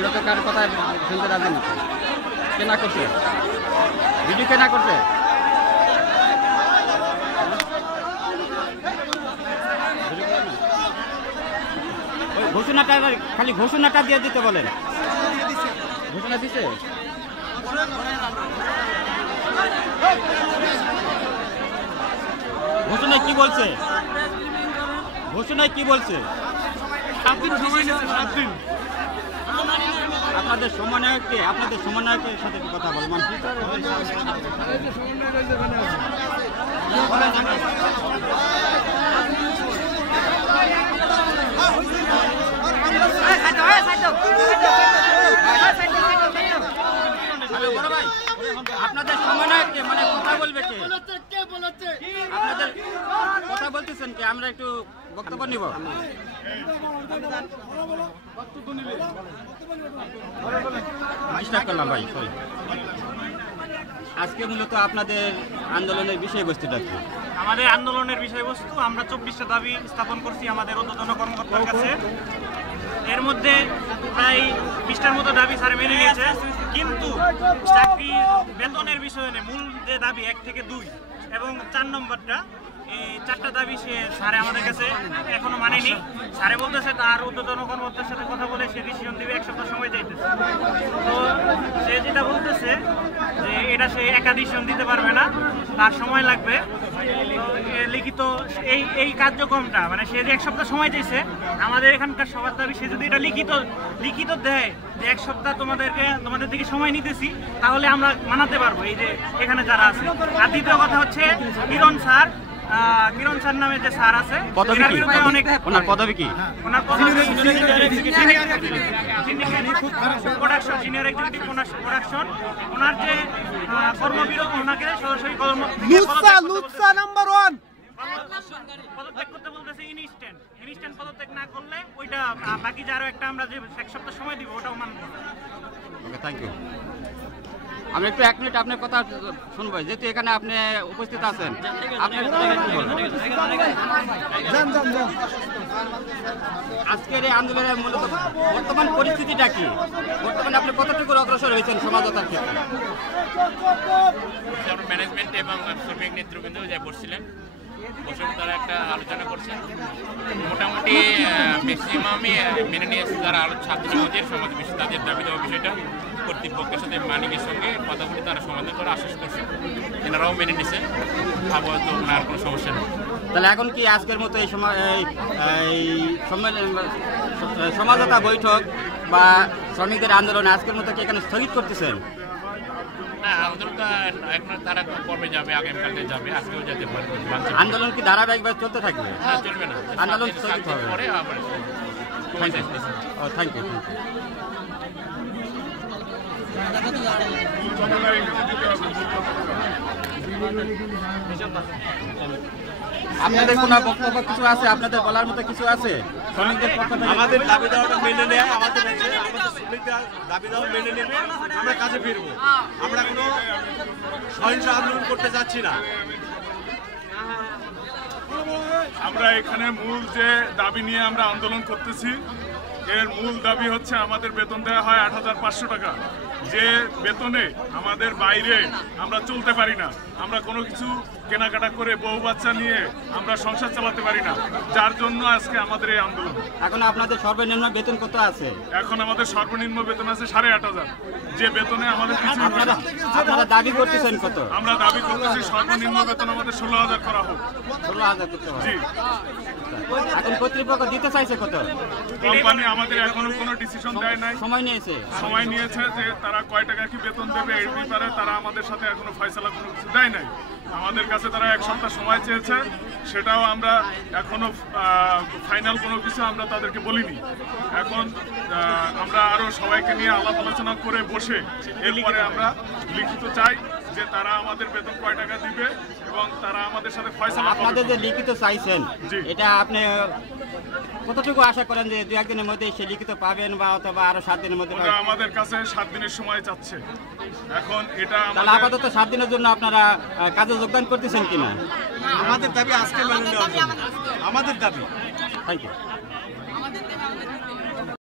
আমরা তো কার কথা শুনতে রাজি না। কেনা করছে ভিডিও কেনা করছে ঘোষণাটা খালি ঘোষণাটা দিয়ে দিতে বলেন। ঘোষণা দিছে ঘোষণায় কি বলছে? ঘোষণায় কি বলছে? 7 দিন সময় নিয়েছে, 7 দিন। আপনাদের সমন্বয়কের সাথে কথা বলবেন। আপনাদের সমন্বয়কে মানে কথা বলবে কে? আপনাদের কথা বলতেছেন কি? আমরা একটু বক্তব্য নিব। করলাম ভাই, আজকে মূলত আপনাদের আন্দোলনের বিষয়বস্তুটা কি? আমাদের আন্দোলনের বিষয়বস্তু আমরা 24টা দাবি স্থাপন করছি আমাদের ঊর্ধ্বতন কর্মকর্তার কাছে। এর মধ্যে প্রায় 20টার মতো দাবি স্যার মেনে নিয়েছে, কিন্তু চাকরি বেতনের বিষয়ে মূল যে দাবি 1 থেকে 2 এবং 4 নম্বরটা, এই 4টা দাবি স্যারে আমাদের কাছে এখনো মানেনি। স্যারে বলতেছে তার ঊর্ধ্বতন কর্মকর্তার সাথে কথা বলে সে ডিসিশন দিবে, 1 সপ্তাহ সময় চাইতেছে। তো সে যেটা বলতেছে যে এটা সে একা ডিসিশন দিতে পারবে না, তার সময় লাগবে। লিখিত এই কার্যক্রমটা মানে সে যে 1 সপ্তাহ সময় চাইছে, আমাদের এখানকার সবার দাবি সে যদি এটা লিখিত দেয় যে 1 সপ্তাহ তোমাদের থেকে সময় নিতেছি, তাহলে আমরা মানাতে পারবো এই যে এখানে যারা আছে। আর দ্বিতীয় কথা হচ্ছে কিরণ স্যার নামে যে স্যার আছে, ওনার পদবি কি? ওনার পদবি সিনিয়র এক্সিকিউটিভ প্রোডাকশন। ওনার যে কর্মবিরতি, ওনাকে সরাসরি নাম্বার 1 পদত্যাগ করতে বলতেছে। ইনস্ট্যান্ট পদত্যাগ না করলে ওইটা বাকি যে আরো একটা আমরা যে 1 সপ্তাহ সময় দিব ওটাও মানবো না। ওকে, থ্যাংক ইউ। আমি একটু 1 মিনিট আপনার কথা শুনবো, যেহেতু এখানে আপনি উপস্থিত আছেন। আজকের এই আন্দোলনের মূলত বর্তমান পরিস্থিতিটা কি? বর্তমানে আপনি কতটুকু অগ্রসর হয়েছেন সমাজতার ক্ষেত্রে? ম্যানেজমেন্ট এবং শ্রমিক নেতৃবৃন্দ যাই বসছিলেন, বসে তারা একটা আলোচনা করছে। মোটামুটি ম্যাক্সিমামই মেনে নিয়েছে যারা ছাত্রীদের সমাজ বিষয় তাদের দাবি দেওয়া বিষয়টা কর্তৃপক্ষের সাথে মালিকের সঙ্গে কথা বলে তারা সমাধান করার আশ্বাস করছে। এনারাও মেনে নিছে, আপাতত আর কোনো সমস্যা নেই। তাহলে এখন কি আজকের মতো এই সমাজতা বৈঠক বা শ্রমিকদের আন্দোলন আজকের মতো কি এখানে স্থগিত করতেছেন? না, আন্দোলন তো এখন তারা কর্মে যাবে, আগামীকালকে যাবে, আজকেও যেতে পারবে। আন্দোলন কি ধারাবাহিকভাবে চলতে থাকবে? না, চলবে না, আন্দোলন স্থগিত হবে পরে আবার। Thank you. আপনাদের কোনো বক্তব্য কিছু আছে? আপনাদের বলার মতো কিছু আছে? শ্রমিকদের পক্ষ থেকে আমাদের দাবি দেওয়াটা মেনে নেয়, আমাদের শ্রমিকদের দাবি দেওয়া মেনে নেবে, আমরা কাজে ফিরবো। আমরা কোনো সহিংস আন্দোলন করতে যাচ্ছি না। আমরা এখানে মূল যে দাবি নিয়ে আমরা আন্দোলন করতেছি, এর মূল দাবি হচ্ছে আমাদের বেতন দেওয়া হয় ৮৫০০ টাকা। যে বেতনে আমাদের বাইরে আমরা চলতে পারি না, আমরা কোনো কিছু কেনাকাটা করে বউ বাচ্চা নিয়ে আমরা সংসার চালাতে পারি না, যার জন্য আজকে আমাদের এই আন্দোলন। এখন আপনাদের সর্বনিম্ন বেতন কত আছে? এখন আমাদের সর্বনিম্ন বেতন আছে ৮৫০০, যে বেতনে আমাদের কিছু আপনারা দাবি করতেছেন কত? আমরা দাবি করতেছি সর্বনিম্ন বেতন আমাদের ১৬,০০০ করা হোক। ১৬,০০০ করতে হবে। জি। এখন কর্তৃপক্ষ দিতে চাইছে কত? কোম্পানি আমাদের এখনো কোনো ডিসিশন দেয় নাই, সময় নিয়েছে যে তারা কয় টাকা কি বেতন দেবে এই ব্যাপারে তারা আমাদের সাথে এখনো ফয়সালা কোনো কিছু দেয় নাই। আমাদের কাছে তারা 1 সপ্তাহ সময় চেয়েছে, সেটাও আমরা এখনো ফাইনাল কোনো কিছু আমরা তাদেরকে বলিনি। এখন আমরা আরো সবাইকে নিয়ে আলাপ আলোচনা করে বসে এরপরে আমরা লিখিত চাই যে তারা আমাদের বেতন কয় টাকা দিবে এবং তারা আমাদের সাথে ফয়সালা। আপনাদের যে লিখিত চাইছেন, এটা আপনি কতটুকু আশা করেন যে 2-1 দিনের মধ্যে সে লিখিত পাবেন বা অথবা আরো 7 দিনের মধ্যে? আমাদের কাছে 7 দিনের সময় চাচ্ছে। এখন এটা তাহলে আপাতত 7 দিনের জন্য আপনারা কাজে যোগদান করতেছেন কিনা? আমাদের দাবি আজকে মেনে নেওয়া, আমাদের দাবি। Thank you.